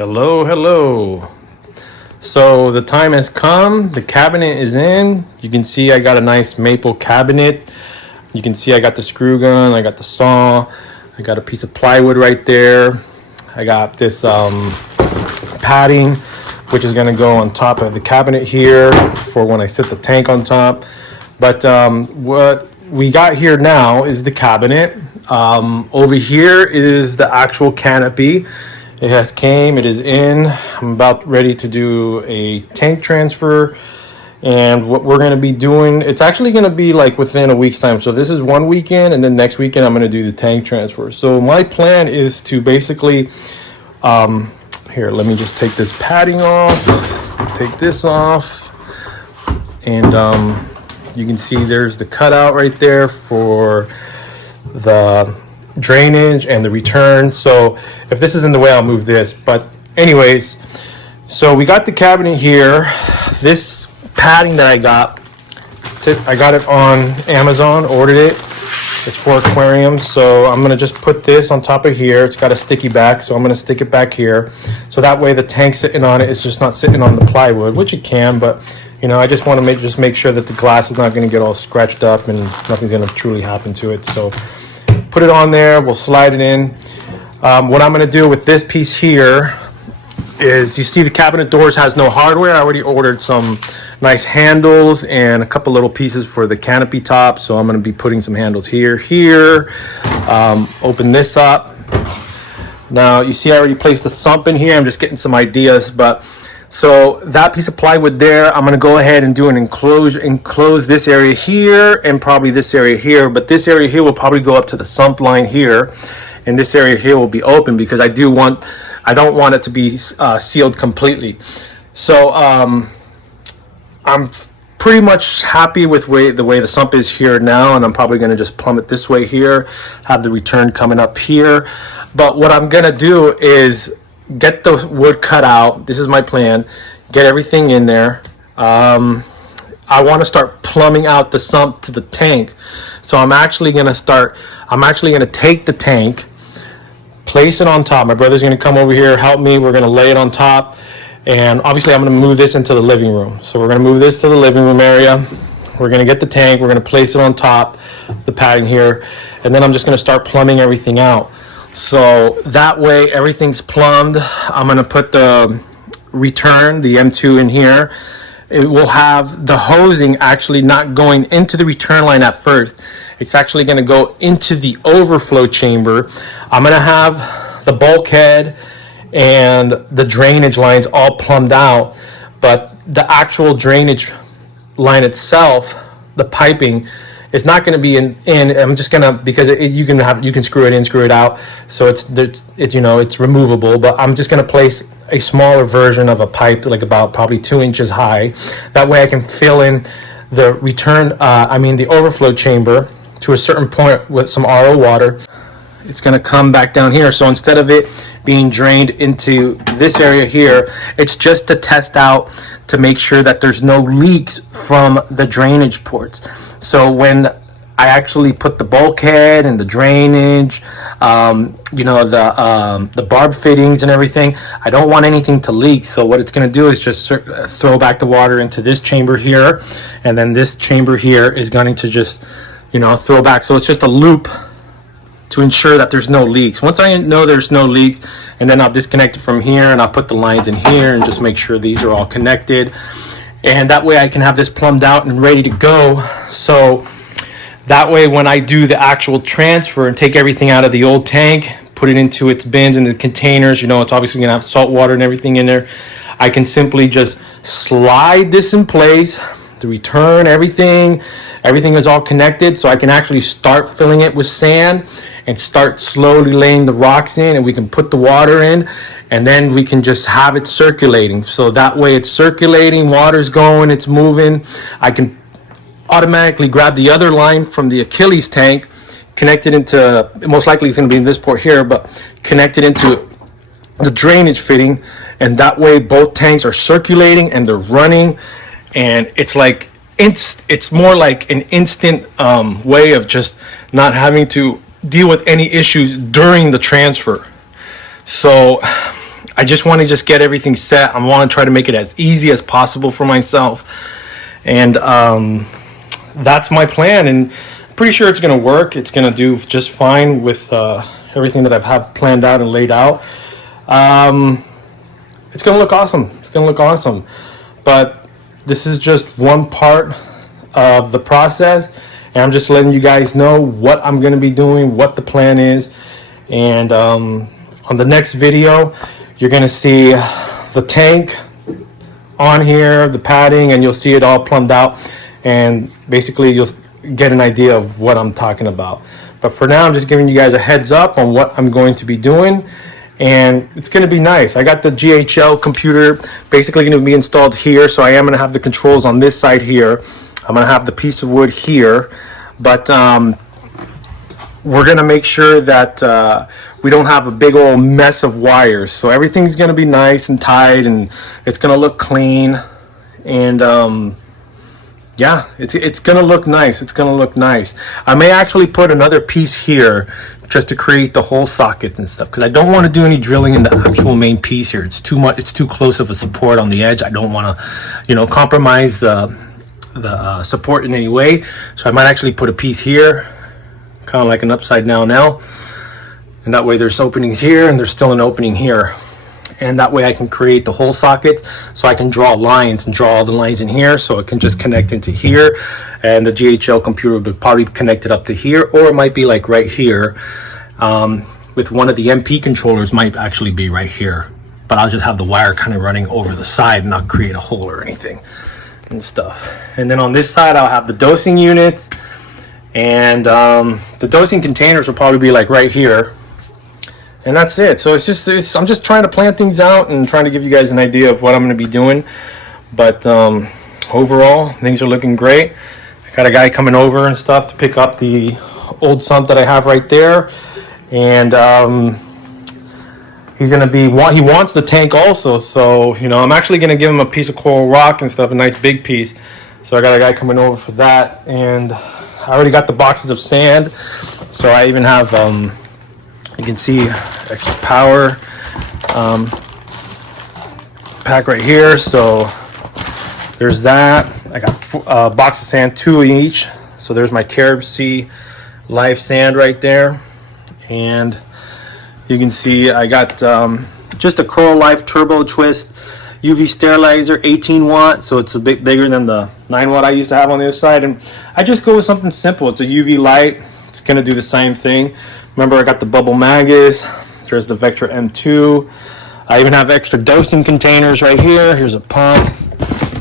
Hello, hello. So the time has come. The cabinet is in. You can see I got a nice maple cabinet. You can see I got the screw gun, I got the saw, I got a piece of plywood right there. I got this padding, which is gonna go on top of the cabinet here for when I sit the tank on top. But what we got here now is the cabinet. Over here is the actual canopy. It has came, it is in. I'm about ready to do a tank transfer. And what we're going to be doing, it's actually going to be like within a week's time. So this is one weekend, and then next weekend I'm going to do the tank transfer. So my plan is to basically, here, let me just take this padding off, take this off. And you can see there's the cutout right there for the drainage and the return. So if this is in the way, I'll move this. But anyways, so we got the cabinet here. This padding that I got it on Amazon, ordered it. It's for aquariums. So I'm gonna just put this on top of here. It's got a sticky back, so I'm gonna stick it back here. So that way the tank sitting on it is just not sitting on the plywood, which it can, but you know, I just want to make sure that the glass is not going to get all scratched up and nothing's going to truly happen to it. So put it on there, we'll slide it in. What I'm going to do with this piece here is, you see the cabinet doors has no hardware. I already ordered some nice handles and a couple little pieces for the canopy top. So I'm going to be putting some handles here. Open this up. Now you see I already placed the sump in here. I'm just getting some ideas, but so that piece of plywood there, I'm going to go ahead and do an enclose this area here and probably this area here. But this area here will probably go up to the sump line here. And this area here will be open because I don't want it to be sealed completely. So I'm pretty much happy with the way the sump is here now. And I'm probably going to just plumb it this way here, have the return coming up here. But what I'm going to do is get the wood cut out. This is my plan. Get everything in there. I want to start plumbing out the sump to the tank. So I'm actually going to take the tank, place it on top. My brother's going to come over here, help me. We're going to lay it on top. And obviously I'm going to move this into the living room. So we're going to move this to the living room area. We're going to get the tank. We're going to place it on top, the padding here. And then I'm just going to start plumbing everything out. So that way everything's plumbed. I'm going to put the return, the M2 in here. It will have the hosing actually not going into the return line at first. It's actually going to go into the overflow chamber. I'm going to have the bulkhead and the drainage lines all plumbed out, but the actual drainage line itself, the piping, it's not going to be in. I'm just gonna, because you can screw it in, screw it out. So it's removable. But I'm just gonna place a smaller version of a pipe, like about probably 2 inches high. That way I can fill in the the overflow chamber to a certain point with some RO water. It's gonna come back down here. So instead of it being drained into this area here, it's just to test out to make sure that there's no leaks from the drainage ports. So when I actually put the bulkhead and the drainage, the barb fittings and everything, I don't want anything to leak. So what it's going to do is just throw back the water into this chamber here, and then this chamber here is going to just, throw back. So it's just a loop to ensure that there's no leaks. Once I know there's no leaks, and then I'll disconnect it from here and I'll put the lines in here and just make sure these are all connected. And that way I can have this plumbed out and ready to go. So that way when I do the actual transfer and take everything out of the old tank, put it into its bins and the containers, it's obviously gonna have salt water and everything in there. I can simply just slide this in place, the return, everything is all connected. So I can actually start filling it with sand and start slowly laying the rocks in, and we can put the water in, and then we can just have it circulating. So that way it's circulating, water's going, it's moving. I can automatically grab the other line from the Achilles tank, connect it into, most likely it's going to be in this port here, but connect it into the drainage fitting, and that way both tanks are circulating and they're running. And it's like it's more like an instant way of just not having to deal with any issues during the transfer. So I just want to just get everything set. I want to try to make it as easy as possible for myself. And that's my plan. And I'm pretty sure it's going to work. It's going to do just fine with everything that I've had planned out and laid out. It's going to look awesome. It's going to look awesome. But this is just one part of the process. And I'm just letting you guys know what I'm going to be doing, what the plan is. And on the next video, you're going to see the tank on here, the padding, and you'll see it all plumbed out. And basically, you'll get an idea of what I'm talking about. But for now, I'm just giving you guys a heads up on what I'm going to be doing. And it's going to be nice. I got the GHL computer basically going to be installed here. So I am going to have the controls on this side here. I'm going to have the piece of wood here. But we're going to make sure that we don't have a big old mess of wires. So everything's going to be nice and tight, and it's going to look clean. And yeah, it's going to look nice. It's going to look nice. I may actually put another piece here just to create the hole sockets and stuff, because I don't want to do any drilling in the actual main piece here. It's too much. It's too close of a support on the edge. I don't want to, compromise the support in any way. So I might actually put a piece here, kind of like an upside down L, and that way there's openings here and there's still an opening here, and that way I can create the hole socket, so I can draw lines and draw all the lines in here, so it can just connect into here, and the GHL computer would probably be connected up to here, or it might be like right here, with one of the MP controllers might actually be right here, but I'll just have the wire kind of running over the side and not create a hole or anything and stuff. And then on this side I'll have the dosing units, and the dosing containers will probably be like right here, and that's it. So I'm just trying to plan things out and trying to give you guys an idea of what I'm going to be doing. But overall, things are looking great. I got a guy coming over and stuff to pick up the old sump that I have right there, and he's going to be he wants the tank also. So I'm actually going to give him a piece of coral rock and stuff, a nice big piece. So I got a guy coming over for that, and I already got the boxes of sand. So I even have you can see extra power pack right here. So there's that. I got a box of sand, 2 each. So there's my Carib Sea live sand right there. And you can see I got just a Coral Life Turbo Twist UV sterilizer, 18 watt. So it's a bit bigger than the 9 watt I used to have on the other side. And I just go with something simple. It's a UV light. It's going to do the same thing. Remember, I got the Bubble Magus. There's the Vectra M2. I even have extra dosing containers right here. Here's a pump.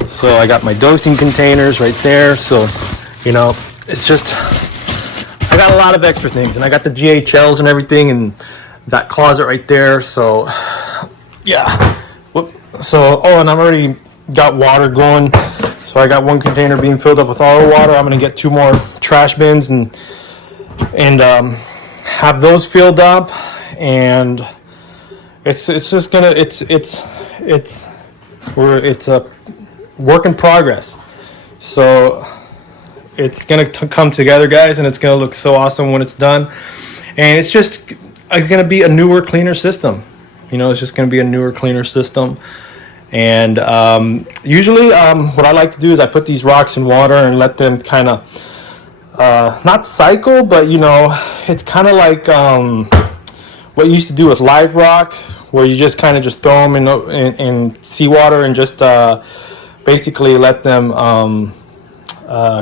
So I got my dosing containers right there. So, it's just, I got a lot of extra things. And I got the GHLs and everything in that closet right there. So, yeah. So, and I've already got water going. So I got 1 container being filled up with all the water. I'm going to get 2 more trash bins and have those filled up, and it's just gonna it's a work in progress. So it's gonna come together, guys, and it's gonna look so awesome when it's done. And it's just gonna be a newer, cleaner system. It's just gonna be a newer, cleaner system. And usually what I like to do is I put these rocks in water and let them kind of not cycle, but it's kind of like what you used to do with live rock, where you just kind of just throw them in seawater and just basically let them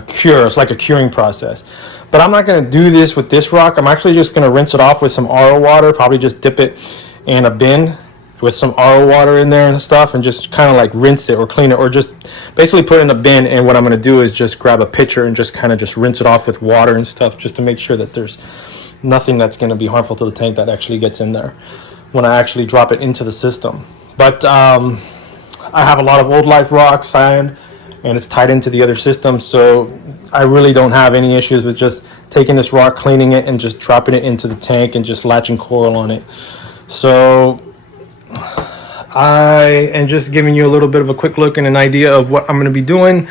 cure. It's like a curing process. But I'm not going to do this with this rock. I'm actually just going to rinse it off with some RO water, probably just dip it in a bin with some RO water in there and stuff, and just kind of like rinse it or clean it, or just basically put it in a bin. And what I'm going to do is just grab a pitcher and just kind of just rinse it off with water and stuff, just to make sure that there's nothing that's going to be harmful to the tank that actually gets in there when I actually drop it into the system. But I have a lot of old life rock, sand, and it's tied into the other system, so I really don't have any issues with just taking this rock, cleaning it, and just dropping it into the tank and just latching coral on it. So I am just giving you a little bit of a quick look and an idea of what I'm going to be doing.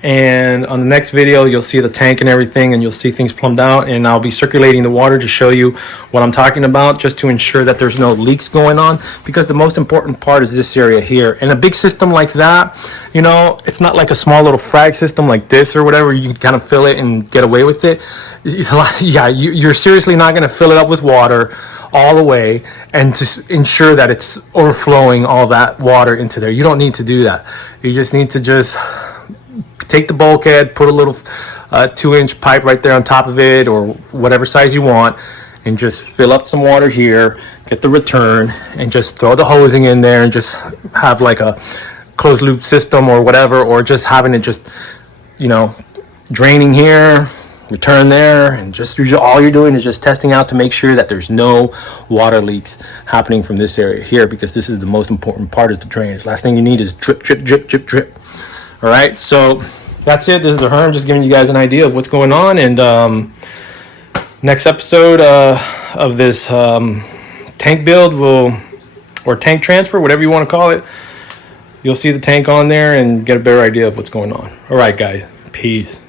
And on the next video, you'll see the tank and everything, and you'll see things plumbed out, and I'll be circulating the water to show you what I'm talking about, just to ensure that there's no leaks going on, because the most important part is this area here. And a big system like that, you know, it's not like a small little frag system like this or whatever. You can kind of fill it and get away with it. Yeah, you're seriously not going to fill it up with water all the way and to ensure that it's overflowing all that water into there. You don't need to do that. You just need to just take the bulkhead, put a little 2-inch pipe right there on top of it, or whatever size you want, and just fill up some water here, get the return, and just throw the hosing in there, and just have like a closed loop system or whatever, or just having it just, you know, draining here, return there, and just all you're doing is just testing out to make sure that there's no water leaks happening from this area here, because this is the most important part, is the drainage. Last thing you need is drip, drip, drip, drip, drip. All right, so that's it. This is the Herm, just giving you guys an idea of what's going on. And next episode of this tank build or tank transfer, whatever you want to call it, you'll see the tank on there and get a better idea of what's going on. All right, guys, peace.